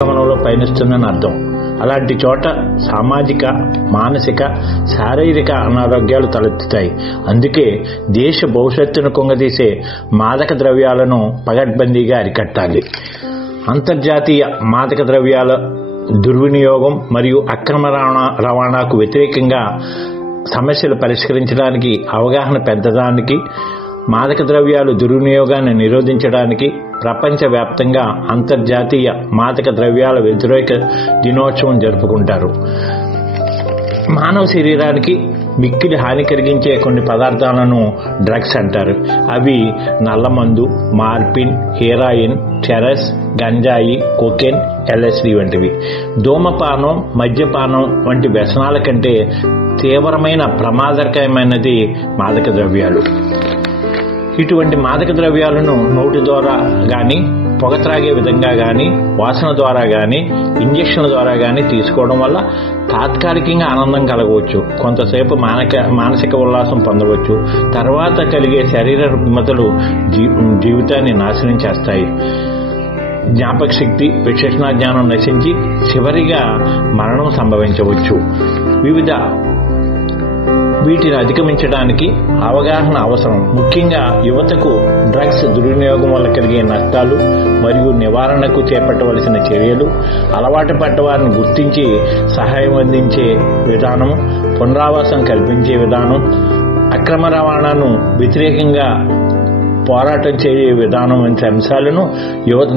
గమనంలో పయనిస్తుందని అర్థం. అలాంటి చోట సామాజిక, మానసిక, శారీరక అనారోగ్యాలు తలెత్తుతాయి. అందుకే దేశ భవిష్యత్తును కుంగదీసే మాదక ద్రవ్యాలను పగడ్బందీగా అరికట్టాలి. అంతర్జాతీయ మాదక ద్రవ్యాల దుర్వినియోగం మరియు అక్రమ రవాణాకు వ్యతిరేకంగా సమస్యలు పరిష్కరించడానికి, అవగాహన పెంచడానికి, మాదక ద్రవ్యాలు దుర్వినియోగాన్ని నిరోధించడానికి ప్రపంచవ్యాప్తంగా అంతర్జాతీయ మాదక ద్రవ్యాల వ్యతిరేక దినోత్సవం జరుపుకుంటారు. మానవ శరీరానికి మిక్కిలి హాని కలిగించే కొన్ని పదార్థాలను డ్రగ్స్ అంటారు. అవి నల్లమందు, మార్పిన్, హెరాయిన్, చెరస్, గంజాయి, కోకెన్, LSD వంటివి. ధూమపానం, మద్యపానం వంటి వ్యసనాల కంటే తీవ్రమైన ప్రమాదకరమైనది మాదక ద్రవ్యాలు. ఇటువంటి మాదక ద్రవ్యాలను నోటి ద్వారా కానీ, పొగ త్రాగే విధంగా కానీ, వాసన ద్వారా కానీ, ఇంజక్షన్ల ద్వారా కానీ తీసుకోవడం వల్ల తాత్కాలికంగా ఆనందం కలగవచ్చు, కొంతసేపు మానసిక ఉల్లాసం పొందవచ్చు. తర్వాత కలిగే శరీర రుగ్మతలు జీవితాన్ని నాశనం చేస్తాయి. జ్ఞాపక శక్తి, విచక్షణ జ్ఞానం నశించి చివరిగా మరణం సంభవించవచ్చు. వీటిని అధిగమించడానికి అవగాహన అవసరం. ముఖ్యంగా యువతకు డ్రగ్స్ దుర్వినియోగం వల్ల కలిగే నష్టాలు మరియు నివారణకు చేపట్టవలసిన చర్యలు, అలవాటు పడ్డ వారిని గుర్తించి సహాయం అందించే విధానం, పునరావాసం కల్పించే విధానం, అక్రమ రవాణాను వ్యతిరేకంగా పోరాటం చేయే విధానం వంటి అంశాలను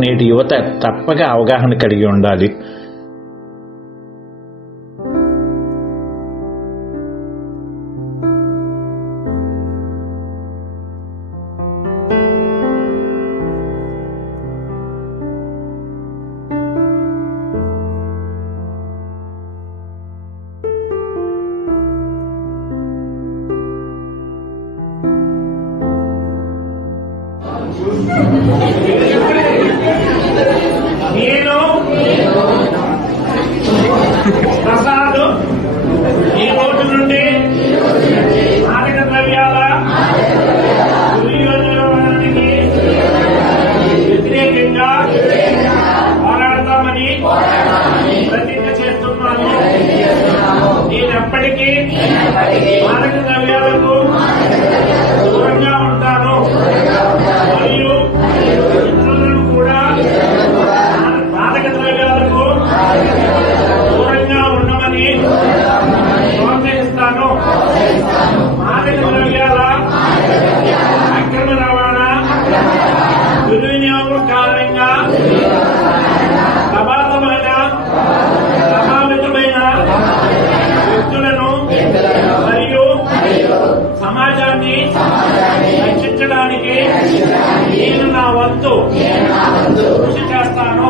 నేటి యువత తప్పక అవగాహన కలిగి ఉండాలి. నేను ప్రసాద్ ఈ రోజు నుండి మాదక ద్రవ్యాల దుర్వినియోగానికి వ్యతిరేకంగా పోరాడతామని ప్రతిజ్ఞ చేస్తున్నాను. నేనెప్పటికీ మాదక ద్రవ్యాలకు దూరంగా ఉంటాను మరియు ఇతరులను కూడా మాదక ద్రవ్యాలకు దూరంగా ఉండమని ప్రోత్సహిస్తాను. మాదక ద్రవ్యాల అక్రమ రవాణా, దుర్వినియోగం కారణంగా ప్రభావితమైన వ్యక్తులను మరియు సమాజాన్ని రక్షించడానికి నేను నా వంతు కృషి చేస్తాను.